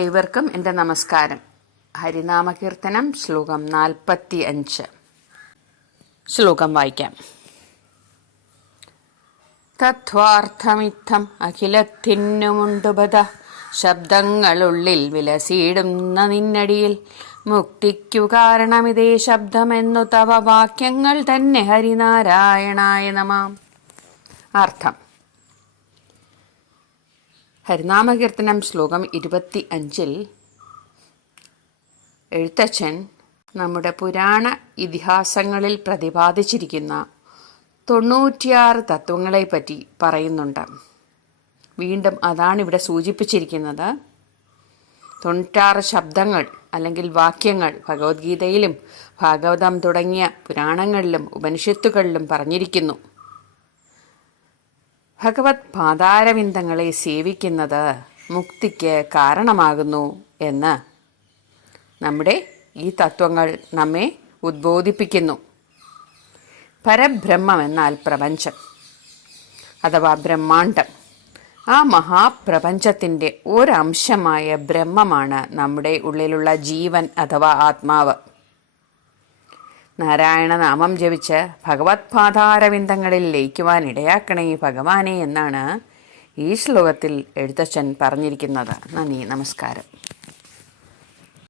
ഏവർക്കും എൻ്റെ നമസ്കാരം. ഹരിനാമകീർത്തനം ശ്ലോകം 45. ശ്ലോകം വായിക്കാം. തത്വാർത്ഥമിത്തം അഖിലത്തിനുമുണ്ടുപത ശബ്ദങ്ങളുള്ളിൽ വിലസിയിടുന്ന നിന്നടിയിൽ മുക്തിക്കു കാരണമിതേ ശബ്ദമെന്നു തവ വാക്യങ്ങൾ തന്നെ. ഹരിനാരായണായ നമഃ. അർത്ഥം: ഹരിനാമകീർത്തനം ശ്ലോകം 25 എഴുത്തച്ഛൻ നമ്മുടെ പുരാണ ഇതിഹാസങ്ങളിൽ പ്രതിപാദിച്ചിരിക്കുന്ന 96 തത്വങ്ങളെപ്പറ്റി പറയുന്നുണ്ട്. വീണ്ടും അതാണിവിടെ സൂചിപ്പിച്ചിരിക്കുന്നത്. 96 ശബ്ദങ്ങൾ അല്ലെങ്കിൽ വാക്യങ്ങൾ ഭഗവത്ഗീതയിലും ഭാഗവതം തുടങ്ങിയ പുരാണങ്ങളിലും ഉപനിഷത്തുകളിലും പറഞ്ഞിരിക്കുന്നു. ഭഗവത് പാതാരവിന്ദങ്ങളെ സേവിക്കുന്നത് മുക്തിക്ക് കാരണമാകുന്നു എന്ന് നമ്മുടെ ഈ തത്വങ്ങൾ നമ്മെ ഉദ്ബോധിപ്പിക്കുന്നു. പരബ്രഹ്മം എന്നാൽ പ്രപഞ്ചം അഥവാ ബ്രഹ്മാണ്ഡം. ആ മഹാപ്രപഞ്ചത്തിൻ്റെ ഒരംശമായ ബ്രഹ്മമാണ് നമ്മുടെ ഉള്ളിലുള്ള ജീവൻ അഥവാ ആത്മാവ്. നാരായണ നാമം ജപിച്ച് ഭഗവത് പാതാരവിന്ദങ്ങളിൽ ലയിക്കുവാൻ ഇടയാക്കണേ ഭഗവാനെ എന്നാണ് ഈ ശ്ലോകത്തിൽ എഴുത്തച്ഛൻ പറഞ്ഞിരിക്കുന്നത്. നന്ദി, നമസ്കാരം.